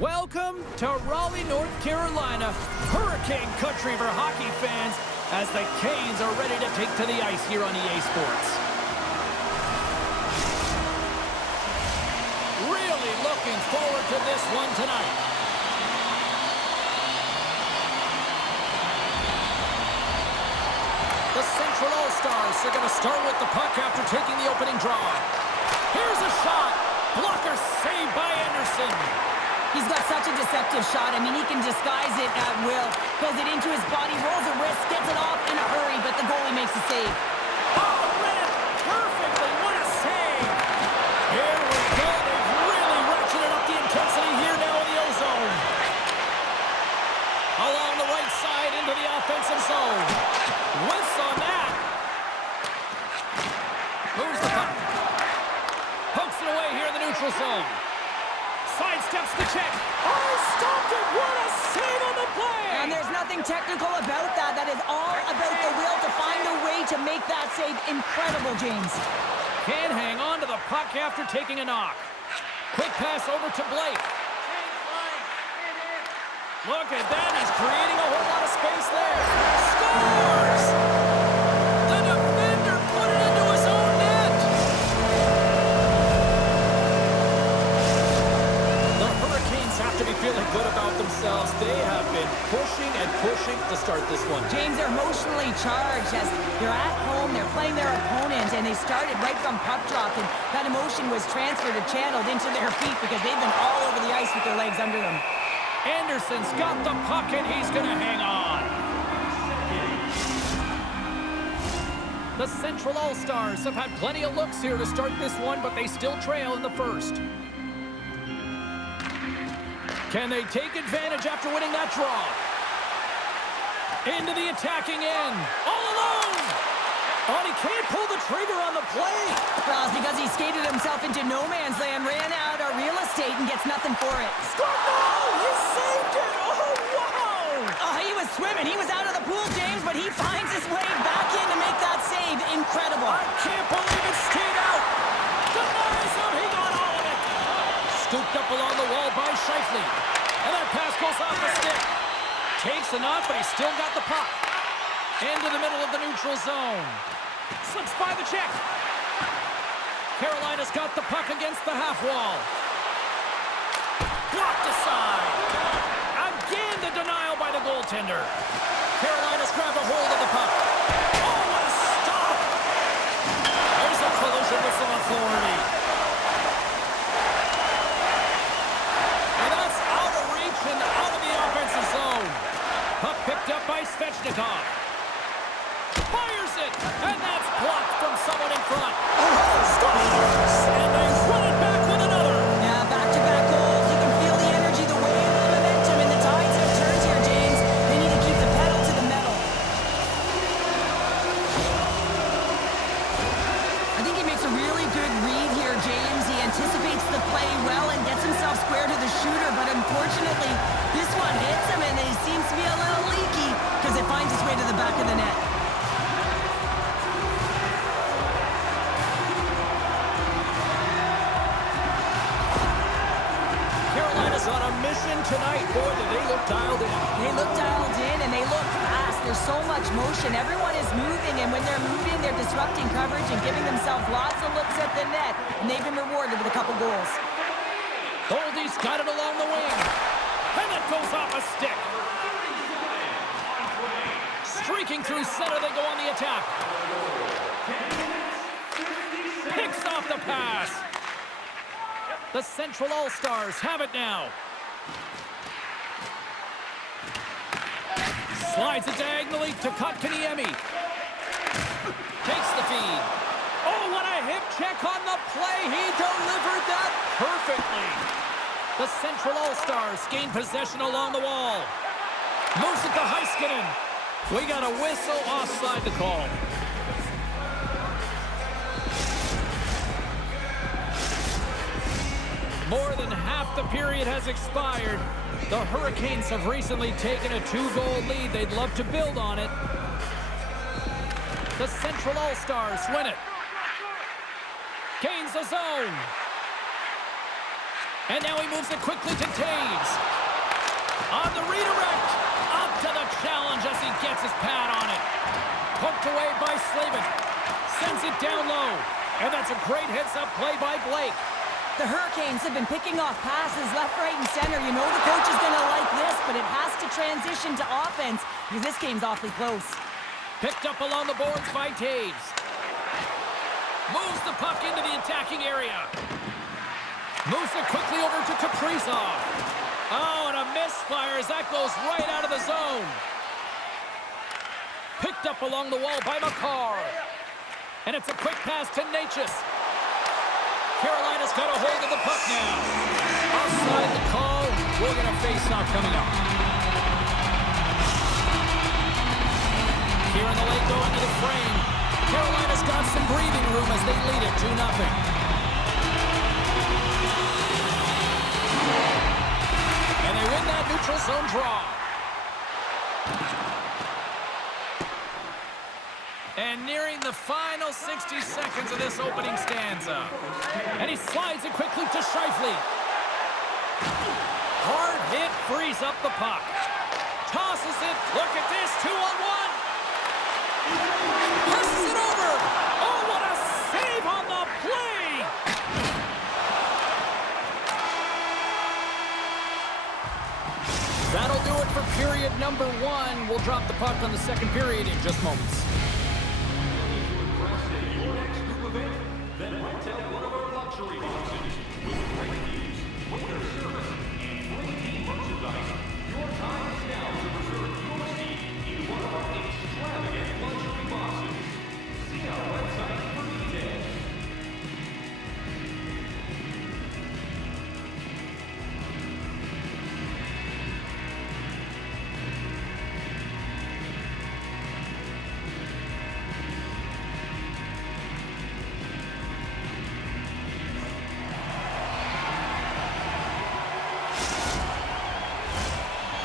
Welcome to Raleigh, North Carolina, Hurricane Country for hockey fans, as the Canes are ready to take to the ice here on EA Sports. Really looking forward to this one tonight. The Central All-Stars are going to start with the puck after taking the opening draw. Here's a shot. Blocker saved by Anderson. He's got such a deceptive shot. I mean, he can disguise it at will. Pulls it into his body, rolls a wrist, gets it off in a hurry, but the goalie makes a save. Oh, read it perfectly. What a save. Here we go. They've really ratcheted up the intensity here now in the O-zone. Along the right side into the offensive zone. Whiffs on that. Moves the puck. Pokes it away here in the neutral zone. Sidesteps the check. Oh, stopped it. What a save on the play. And there's nothing technical about that. That is all about the will to find a way to make that save. Incredible, James. Can't hang on to the puck after taking a knock. Quick pass over to Blake. Look at that. He's creating a whole lot of space there. Scores! The defender put it into his own net. The Hurricanes have to be feeling good about themselves. They have been pushing and pushing to start this one. James, they're emotionally charged as they're at home, they're playing their opponent, and they started right from puck drop, and that emotion was transferred or channeled into their feet because they've been all over the ice with their legs under them. Anderson's got the puck, and he's going to hang on. The Central All-Stars have had plenty of looks here to start this one, but they still trail in the first. Can they take advantage after winning that draw? Into the attacking end. All alone! Oh, he can't pull the trigger on the play. Well, it's because he skated himself into no man's land, ran out of real estate, and gets nothing for it. Score! No! He saved it! Oh, wow! Oh, he was swimming. He was out of the pool, James, but he finds his way back in to make that save. Incredible. I can't believe it stayed out. Denies him. He got all of it. Scooped up along the wall by Scheifele. And that pass goes off the stick. Takes a knock, but he's still got the puck. Into the middle of the neutral zone. Slips by the check. Carolina's got the puck against the half wall. Blocked aside. Again, the denial by the goaltender. Carolina's grabbed a hold of the puck. Oh, what a stop! There's a collision with some authority. And that's out of reach and out of the offensive zone. Puck picked up by Svechnikov. Fires it, and that's blocked from someone in front. Oh, scores! And they run it back with another. Yeah, back-to-back goals. You can feel the energy, the wave, the momentum, and the tides have turned here, James. They need to keep the pedal to the metal. I think he makes a really good read here, James. He anticipates the play well and gets himself square to the shooter, but unfortunately, this one hits him, and he seems to be a little leaky because it finds its way to the back of the net. On a mission tonight. Boy, do they look dialed in. They look dialed in, and they look fast. There's so much motion. Everyone is moving, and when they're moving, they're disrupting coverage and giving themselves lots of looks at the net, and they've been rewarded with a couple goals. Goldie's got it along the wing, and it goes off a stick. Streaking through center, they go on the attack. Picks off the pass. The Central All-Stars have it now. Slides it diagonally to Kotkaniemi. Takes the feed. Oh, what a hip check on the play. He delivered that perfectly. The Central All-Stars gain possession along the wall. Moves it to Heiskanen. We got a whistle offside to call. More than half the period has expired. The Hurricanes have recently taken a 2-goal lead. They'd love to build on it. The Central All-Stars win it. Gains the zone. And now he moves it quickly to Taves. On the redirect. Up to the challenge as he gets his pad on it. Poked away by Slavin. Sends it down low. And that's a great heads-up play by Blake. The Hurricanes have been picking off passes left, right, and center. You know the coach is going to like this, but it has to transition to offense because this game's awfully close. Picked up along the boards by Taves. Moves the puck into the attacking area. Moves it quickly over to Kaprizov. Oh, and a misfire as that goes right out of the zone. Picked up along the wall by Makar. And it's a quick pass to Natchez. Carolina's got a hold of the puck now. Offside the call. We're going to face off coming up. Here in the late going to the frame. Carolina's got some breathing room as they lead it 2-0. And they win that neutral zone draw. And nearing the final 60 seconds of this opening stanza. And he slides it quickly to Scheifele. Hard hit frees up the puck. Tosses it. Look at this. 2-on-1. Passes it over. Oh, what a save on the play. That'll do it for period number 1. We'll drop the puck on the second period in just moments.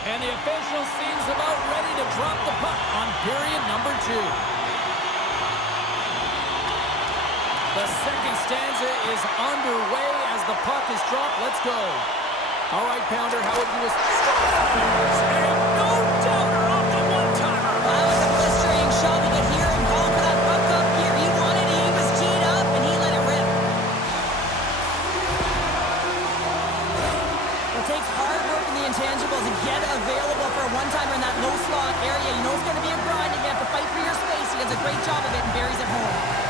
And the official seems about ready to drop the puck on period number 2. The second stanza is underway as the puck is dropped. Let's go. All right, Pounder, how would you... And no doubter off the one-timer. That was a blistering shot. We could hear him calling for that puck up here. He wanted it. He was teed up, and he let it rip. It takes hard work in the intangibles to get available for a one-timer in that low slot area. You know it's going to be a grind. You have to fight for your space. He does a great job of it and buries it home.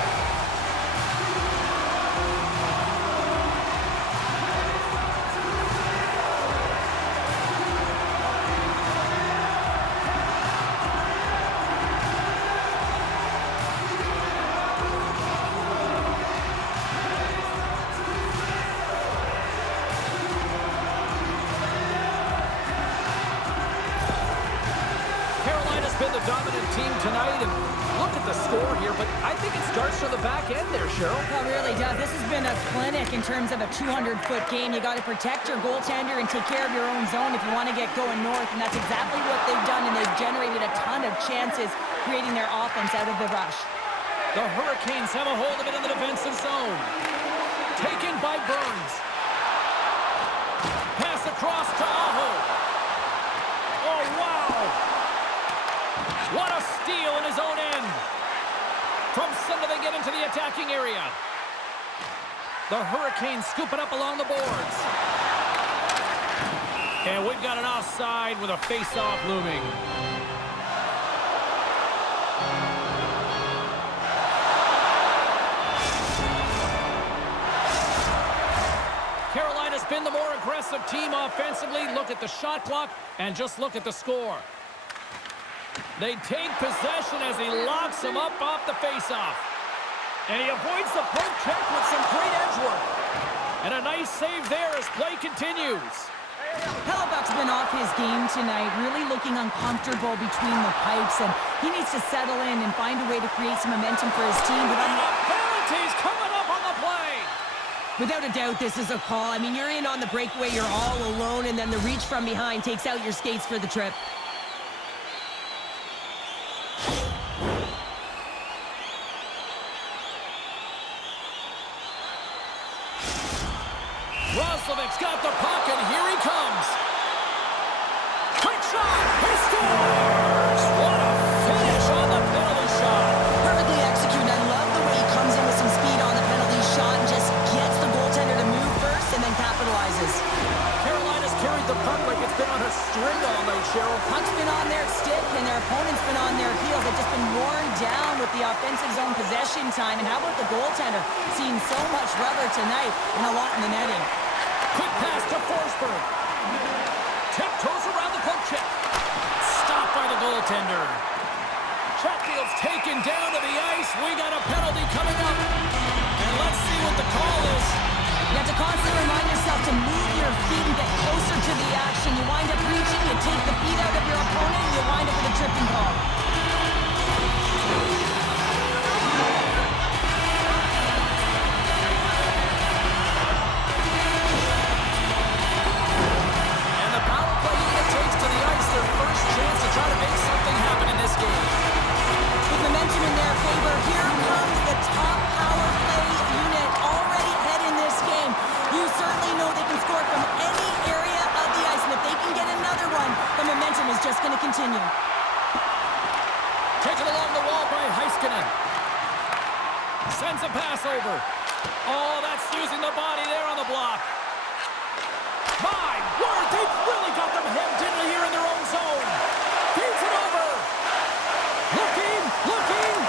Been the dominant team tonight, and look at the score here, but I think it starts from the back end there, Cheryl. It really does. This has been a clinic in terms of a 200-foot game. You got to protect your goaltender and take care of your own zone if you want to get going north, and that's exactly what they've done, and they've generated a ton of chances creating their offense out of the rush. The Hurricanes have a hold of it in the defensive zone. Taken by Burns. Pass across to Aho. Oh, wow! What a steal in his own end. From center they get into the attacking area. The Hurricanes scoop it up along the boards. And we've got an offside with a face-off looming. Carolina's been the more aggressive team offensively. Look at the shot clock and just look at the score. They take possession as he locks him up off the faceoff. And he avoids the poke check with some great edge work. And a nice save there as play continues. Hellebuck's been off his game tonight, really looking uncomfortable between the pipes, and he needs to settle in and find a way to create some momentum for his team. But penalties coming up on the play. Without a doubt, this is a call. I mean, you're in on the breakaway, you're all alone, and then the reach from behind takes out your skates for the trip. Roslovic's got the puck, and here he comes. Quick shot! He scores! What a finish on the penalty shot! Perfectly executed. I love the way he comes in with some speed on the penalty shot and just gets the goaltender to move first and then capitalizes. Carolina's carried the puck like it's been on a string all night, Cheryl. Puck's been on their stick and their opponent's been on their heels. They've just been worn down with the offensive zone possession time. And how about the goaltender? Seeing so much rubber tonight and a lot in the netting. Quick pass to Forsberg. Tiptoes around the poke check. Stopped by the goaltender. Chatfield's taken down to the ice. We got a penalty coming up. And let's see what the call is. You have to constantly remind yourself to move your feet and get closer to the action. You wind up reaching, you take the feet out of your opponent, and you wind up with a tripping call. And the power play unit takes to the ice their first chance to try to make something happen in this game. With momentum in their favor, here comes the top power play unit already ahead in this game. You certainly know they can score from any area of the ice, and if they can get another one, the momentum is just going to continue. Taken along the wall by Heiskanen. Sends a pass over. Oh, that's using the body there on the block. My word, they've really got them hemmed in here in their own zone. Feeds it over. Looking.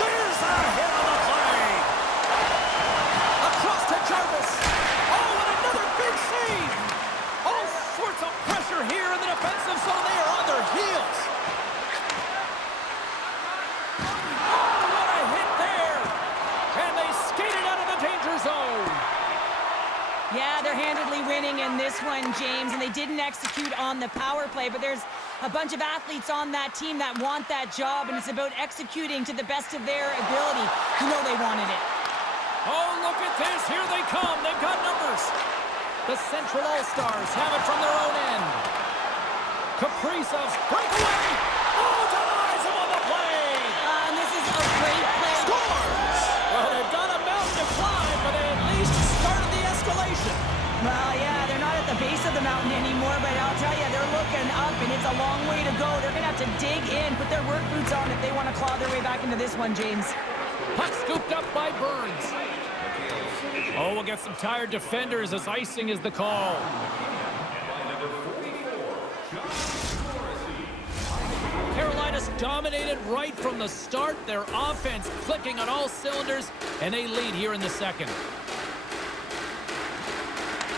There's a hit on the play. Across to Jarvis. Oh, and another big save. All sorts of pressure here in the defensive zone. They are on their heels. Oh, what a hit there. And they skated out of the danger zone. Yeah, they're handedly winning in this one, James, and they didn't execute on the power play, but there's a bunch of athletes on that team that want that job, and it's about executing to the best of their ability. You know they wanted it. Oh, look at this. Here they come. They've got numbers. The Central All-Stars have it from their own end. Kaprizov's breakaway. Oh, denies him on the play. And this is a great play. Scores. Well, they've got a mountain to climb, but they at least started the escalation. Well, yeah, they're not at the base of the mountain anymore, but I'll tell you, they're looking up, and it's a long way to go. They're going to have to dig in, put their work boots on if they want to claw their way back into this one, James. Puck scooped up by Burns. Oh, we'll get some tired defenders as icing is the call. Carolina's dominated right from the start. Their offense clicking on all cylinders, and they lead here in the second.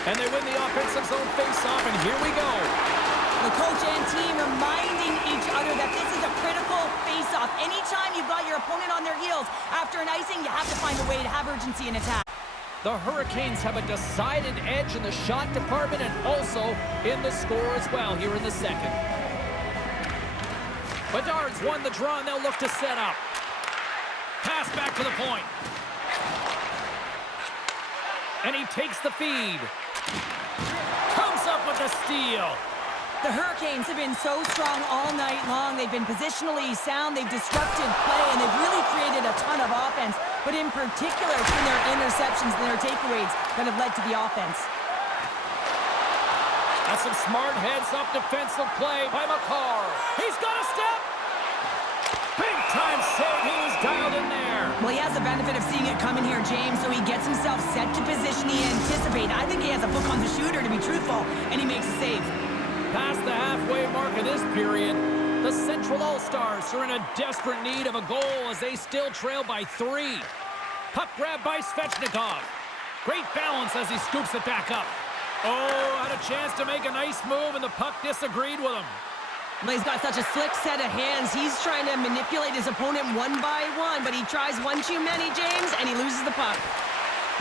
And they win the offensive zone face-off, and here we go. The coach and team reminding each other that this is a critical face-off. Anytime you've got your opponent on their heels after an icing, you have to find a way to have urgency in attack. The Hurricanes have a decided edge in the shot department and also in the score as well here in the second. Bedard's won the draw, and they'll look to set up. Pass back to the point. And he takes the feed. Comes up with the steal. The Hurricanes have been so strong all night long. They've been positionally sound. They've disrupted play, and they've really created a ton of offense. But in particular, it's been their interceptions and their takeaways that have led to the offense. That's some smart heads-up defensive play by McCarr. He's got a step. Big-time save. He was dialed in there. Well, he has the benefit of seeing it coming here, James, so he gets himself set to position he anticipates. I think he has a book on the shooter, to be truthful, and he makes a save. Past the halfway mark of this period, the Central All-Stars are in a desperate need of a goal as they still trail by 3. Puck grab by Svechnikov. Great balance as he scoops it back up. Oh, had a chance to make a nice move, and the puck disagreed with him. Well, he's got such a slick set of hands. He's trying to manipulate his opponent one by one, but he tries one too many, James, and he loses the puck.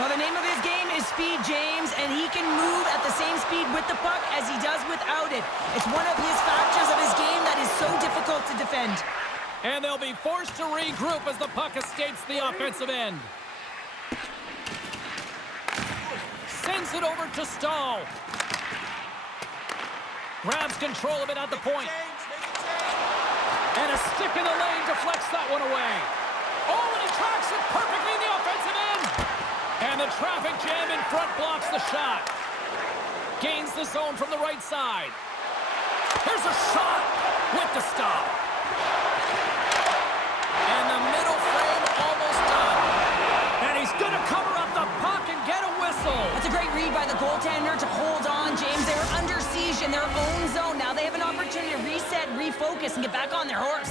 Well, the name of his game is speed, James, and he can move at the same speed with the puck as he does without it. It's one of his factors of his game that is so difficult to defend. And they'll be forced to regroup as the puck escapes the offensive end. Sends it over to Stahl. Grabs control of it at the point. And a stick in the lane deflects that one away. Oh, and he tracks it perfectly in the offensive end. And the traffic jam in front blocks the shot. Gains the zone from the right side. Here's a shot with the stop. And the middle frame almost done. And he's going to cover up the puck and get a whistle. That's a great read by the goaltender to hold on, James. They were under siege in their own zone. Now they have an opportunity to reset, refocus, and get back on their horse.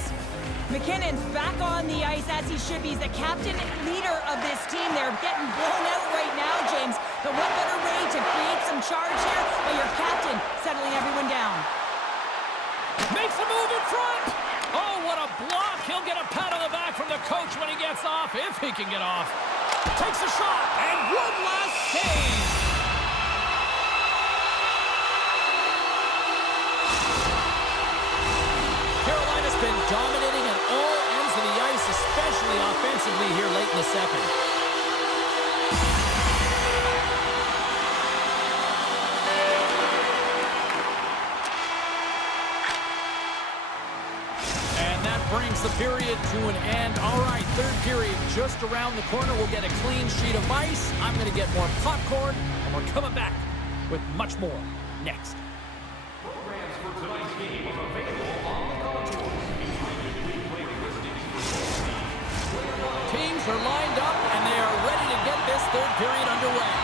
McKinnon's back on the ice as he should be. He's the captain leader of this team. They're getting blown out right now, James. But what better way to create some charge here by your captain settling everyone down? Makes a move in front. Oh, what a block. He'll get a pat on the back from the coach when he gets off, if he can get off. Takes a shot, and one last save. Carolina's been dominating at all ends of the ice, especially offensively here late in the second. Brings the period to an end. All right, third period just around the corner. We'll get a clean sheet of ice. I'm going to get more popcorn, and we're coming back with much more next. Programs for tonight's game are available on the contours. Teams are lined up, and they are ready to get this third period underway.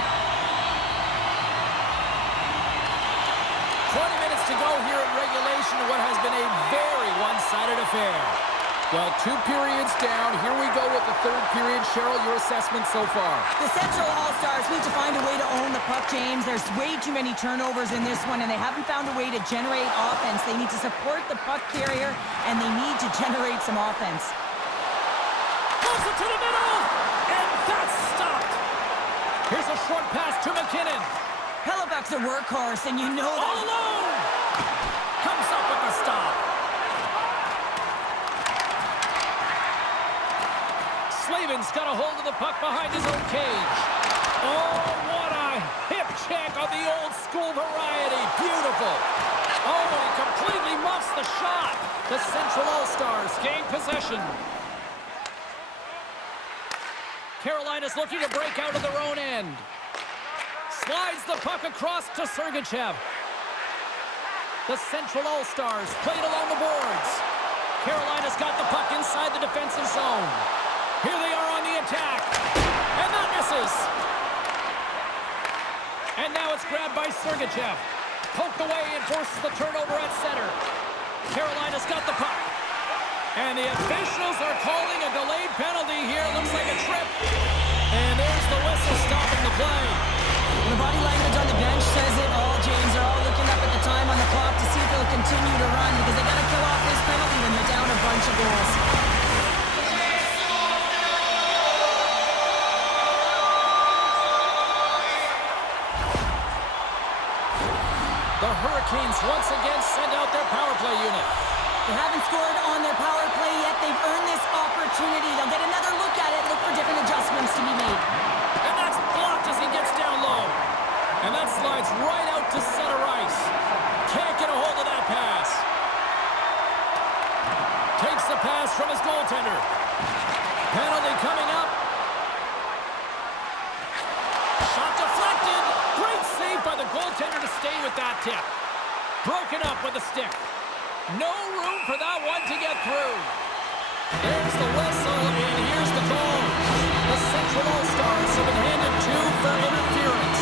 20 minutes to go here in regulation of what has been a very one-sided affair. Well, 2 periods down. Here we go with the third period. Cheryl, your assessment so far? The Central All-Stars need to find a way to own the puck, James. There's way too many turnovers in this one, and they haven't found a way to generate offense. They need to support the puck carrier, and they need to generate some offense. Goes it to the middle, and that's stopped. Here's a short pass to McKinnon. Hellebuck's a workhorse, and you know that. All alone! Comes up with the stop. Slavin's got a hold of the puck behind his own cage. Oh, what a hip check on the old school variety. Beautiful. Oh, he completely muffs the shot. The Central All-Stars gain possession. Carolina's looking to break out of their own end. Slides the puck across to Sergachev. The Central All-Stars played along the boards. Carolina's got the puck inside the defensive zone. Here they are on the attack. And that misses. And now it's grabbed by Sergachev. Poked away and forces the turnover at center. Carolina's got the puck. And the officials are calling a delayed penalty here. Looks like a trip. And there's the whistle stopping the play. The body language on the bench says it all, James. They're all looking up at the time on the clock to see if they'll continue to run because they got to kill off this penalty when they're down a bunch of goals. The Hurricanes once again send out their power play unit. They haven't scored on their power play yet. They've earned this opportunity. They'll get another look at it, look for different adjustments to be made. And that's blocked as he gets down low. And that slides right out to center ice. Can't get a hold of that pass. Takes the pass from his goaltender. Penalty coming up. Shot deflected. Great save by the goaltender to stay with that tip. Broken up with a stick. No room for that one to get through. There's the whistle, and here's the call. The Central All-Stars have been handed 2 for interference.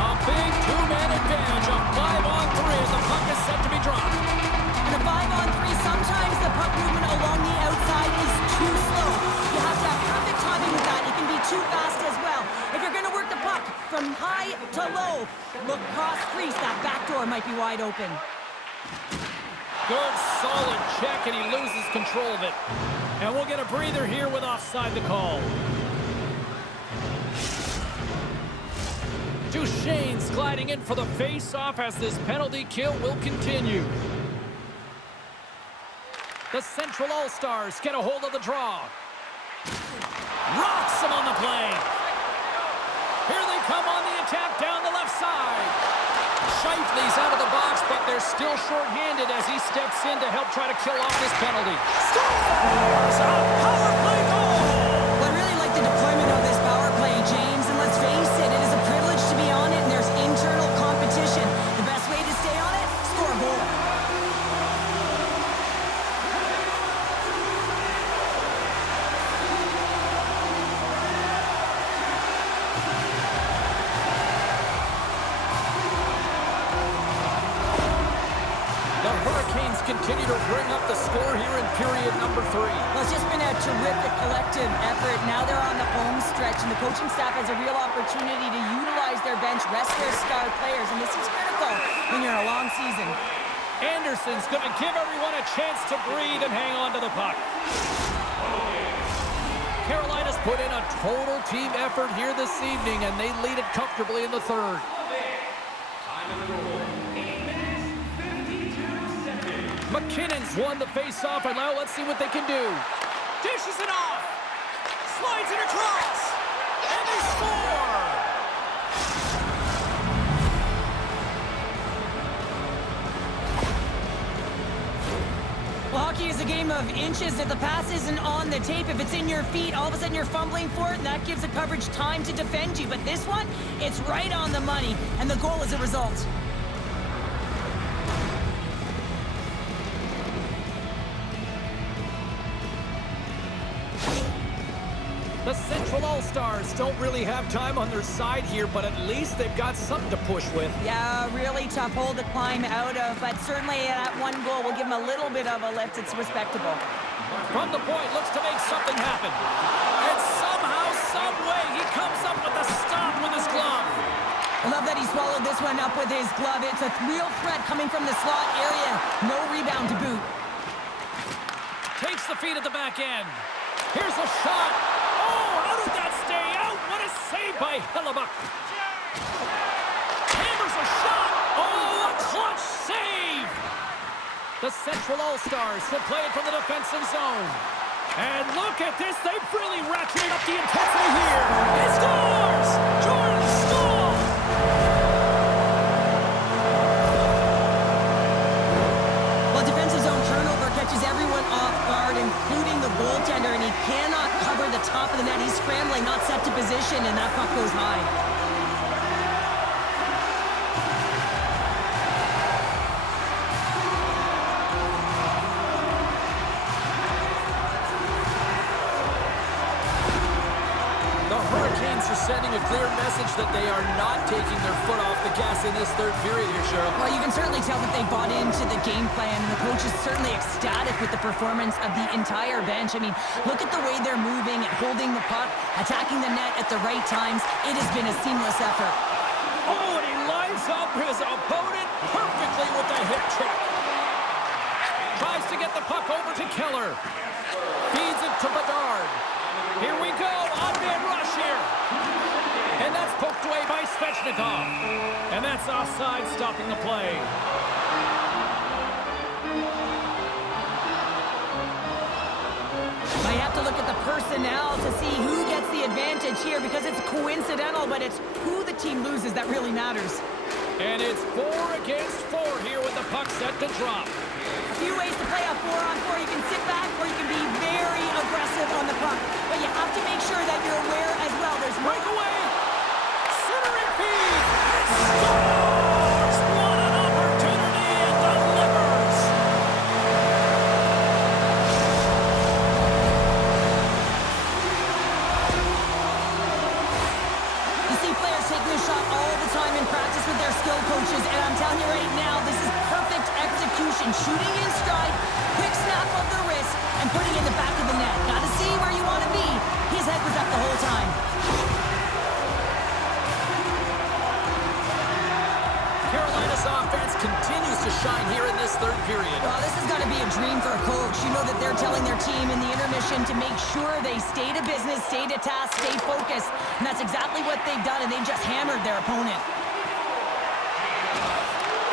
A big 2-man advantage, a 5-on-3 as the puck is set to be dropped. In a 5-on-3, sometimes the puck movement along the outside is too slow. You have to have perfect timing with that. It can be too fast as well. If you're going to work the puck from high to low, look cross crease. That back door might be wide open. Good, solid check, and he loses control of it. And we'll get a breather here with offside the call. Duchesne's gliding in for the face-off as this penalty kill will continue. The Central All-Stars get a hold of the draw. Rocks him on the play. Here they come on the attack. He's out of the box, but they're still shorthanded as he steps in to help try to kill off this penalty. Scores! A power play goal! Well, I really like the deployment of this power play, James. And let's face it, it is a privilege to be on it, and there's internal competition. The best way to stay on it, score a goal. The Hurricanes continue to bring up the score here in period number 3. Well, it's just been a terrific collective effort. Now they're on the home stretch, and the coaching staff has a real opportunity to utilize their bench, rest their star players, and this is critical when you're in a long season. Anderson's going to give everyone a chance to breathe and hang on to the puck. Carolina's put in a total team effort here this evening, and they lead it comfortably in the third. McKinnon's won the face-off, and now let's see what they can do. Dishes it off. Slides it across. And they score! Well, hockey is a game of inches. If the pass isn't on the tape, if it's in your feet, all of a sudden you're fumbling for it, and that gives the coverage time to defend you. But this one, it's right on the money, and the goal is a result. The Central All-Stars don't really have time on their side here, but at least they've got something to push with. Yeah, really tough hole to climb out of, but certainly that one goal will give them a little bit of a lift. It's respectable. From the point, looks to make something happen. And somehow, some way, he comes up with a stop with his glove. I love that he swallowed this one up with his glove. It's a real threat coming from the slot area. No rebound to boot. Takes the feed at the back end. Here's a shot. Oh, how did that stay out? What a save by Hellebuck. Hammers a shot. Oh, a clutch save. The Central All-Stars will play it from the defensive zone. And look at this. They've really ratcheted up the intensity here. He scores! Jordan Staal! Well, defensive zone turnover catches everyone off guard, including the goaltender, and he cannot cover the top of the net. He's scrambling, not set to position, and that puck goes high. The Hurricanes are sending a clear message that they are not taking their foot off the gas in this third period here, Cheryl. Well, you can certainly tell that they bought into the game plan, and the coach is certainly ecstatic with the performance of the entire bench. I mean, look at the way they're moving and holding the puck, attacking the net at the right times. It has been a seamless effort. Oh, and he lines up his opponent perfectly with the hip check. Tries to get the puck over to Keller. Feeds it to Bedard. Here we go, on-man rush here. And that's poked away by Svechnikov. And that's offside, stopping the play. I have to look at the personnel to see who gets the advantage here, because it's coincidental, but it's who the team loses that really matters. And it's 4 against 4 here with the puck set to drop. A few ways to play a 4-on-4. You can sit back or you can be very aggressive on the puck. But you have to make sure that you're aware as well. There's no Breakaway! Centering feed! Scores! What an opportunity and delivers! You see players taking this shot all the time in practice with their skill coaches, and I'm telling you right now, this is perfect execution. Shooting in stride, quick snap of the wrist, and putting it in the back of the net. Gotta see where you want to be. His head was up the whole time. Carolina's offense continues to shine here in this third period. Well, this has got to be a dream for a coach. You know that they're telling their team in the intermission to make sure they stay to business, stay to task, stay focused. And that's exactly what they've done, and they've just hammered their opponent.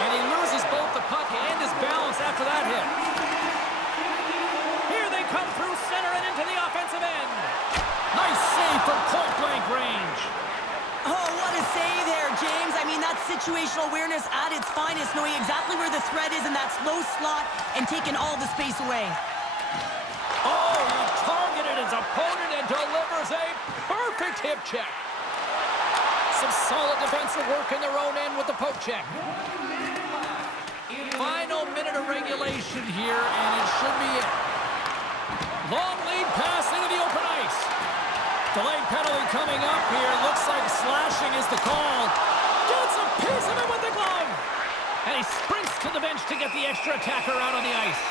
And he loses both the puck and his balance after that hit. Here they come through center and into the offensive end. Nice save from point-blank range. Oh, what a say there, James. I mean, that's situational awareness at its finest, knowing exactly where the threat is in that slow slot and taking all the space away. Oh, he targeted his opponent and delivers a perfect hip check. Some solid defensive work in their own end with the poke check. Final minute of regulation here, and it should be it. Long lead pass into the open ice. Delayed penalty coming up here. Looks like slashing is the call. Gets a piece of it with the glove. And he sprints to the bench to get the extra attacker out on the ice.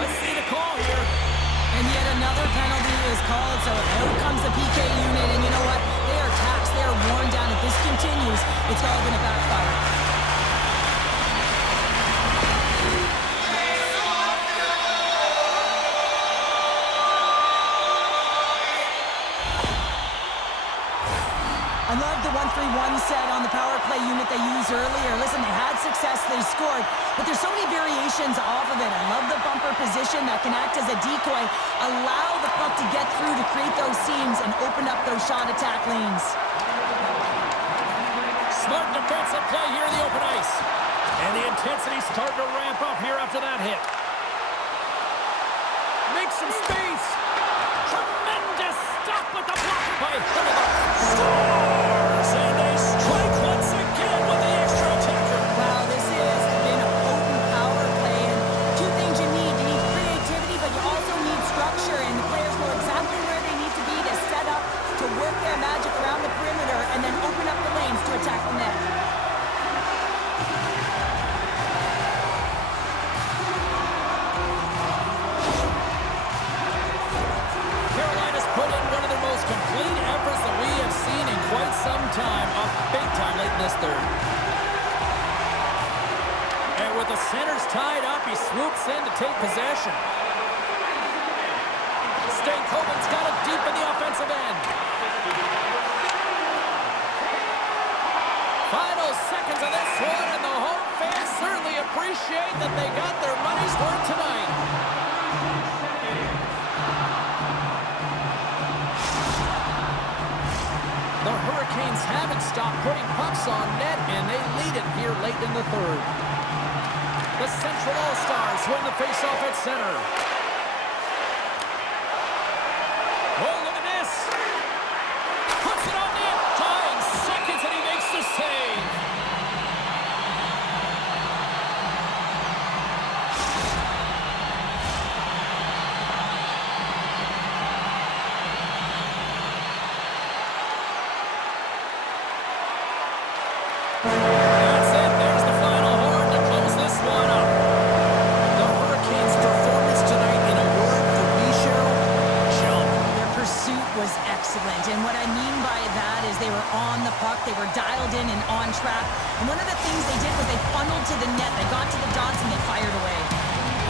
Let's see the call here. And yet another penalty is called, so out comes the PK unit. And you know what? They are taxed. They are worn down. If this continues, it's all going to backfire. I love the 1-3-1 set on the power play unit they used earlier. Listen, they had success, they scored, but there's so many variations off of it. I love the bumper position that can act as a decoy, allow the puck to get through to create those seams and open up those shot attack lanes. Smart defensive play here in the open ice. And the intensity's starting to ramp up here after that hit. Make some space. Tremendous stop with the block by Stars. And they strike once again with the extra attacker. Wow, this has been a potent power play. And two things you need. You need creativity, but you also need structure. And the players know exactly where they need to be to set up, to work their magic around the perimeter, and then open up the lanes to attack the net. Time up big time late in this third. And with the centers tied up, he swoops in to take possession. Stankoven's got it deep in the offensive end. Final seconds of this one, and the home fans certainly appreciate that they got their money's worth tonight. The Hurricanes haven't stopped putting pucks on net, and they lead it here late in the third. The Central All-Stars win the faceoff at center. Oh, look at this. Puts it on net. Tying seconds, and he makes the save. That's it. There's the final horn to close this one up. The Hurricanes' performance tonight, in a word for me, Cheryl, jump. Their pursuit was excellent, and what I mean by that is they were on the puck, they were dialed in and on track, and one of the things they did was they funneled to the net, they got to the dots, and they fired away.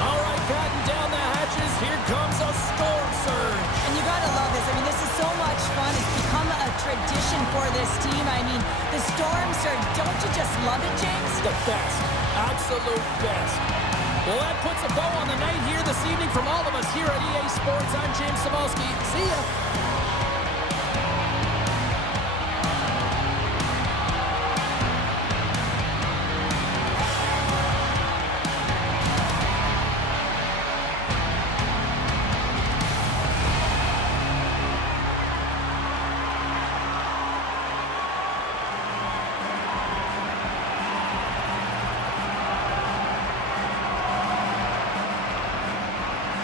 All right, batten down the hatches. Here comes a storm surge. And you gotta love this. I mean, this is so much fun. It's become a tradition for this team. I mean, the storm surge, don't you just love it, James? The best. Absolute best. Well, that puts a bow on the night here this evening from all of us here at EA Sports. I'm James Cybulski. See ya.